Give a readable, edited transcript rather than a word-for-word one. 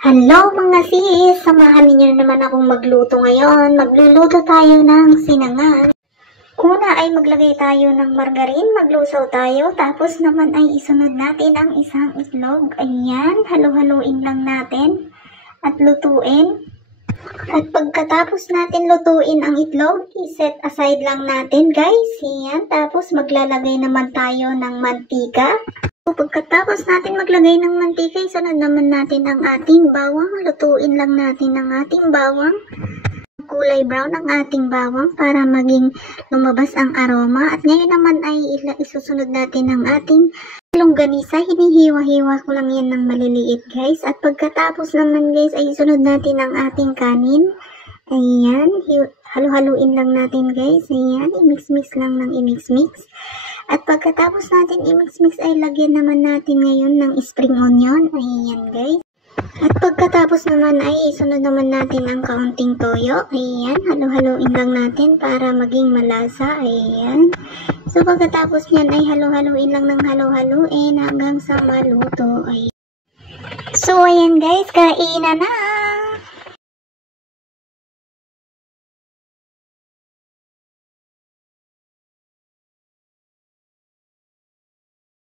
Hello mga sis! Samahan niyo naman akong magluto ngayon. Magluluto tayo ng sinangag. Una ay maglagay tayo ng margarine, maglusaw tayo. Tapos naman ay isunod natin ang isang itlog. Ayan, halu-haluin lang natin at lutuin. At pagkatapos natin lutuin ang itlog, iset aside lang natin guys. Ayan, tapos maglalagay naman tayo ng mantika. Pagkatapos natin maglagay ng mantika, isunod naman natin ang ating bawang. Lutuin lang natin ang ating bawang. Kulay brown ang ating bawang para maging lumabas ang aroma. At ngayon naman ay isusunod natin ang ating longganisa. Hinihiwa-hiwa ko lang yan ng maliliit guys. At pagkatapos naman guys ay isunod natin ang ating kanin. Ayan, halu-haluin lang natin guys. Ayan, i-mix-mix lang ng i-mix-mix. At pagkatapos natin i-mix-mix ay lagyan naman natin ngayon ng spring onion. Ayan guys. At pagkatapos naman ay isunod naman natin ang kaunting toyo. Ayan, halu-haluin lang natin para maging malasa. Ayan. So pagkatapos niyan ay halu-haluin lang ng halu-haluin hanggang sa maluto. Ayan. So ayan guys, kainan na!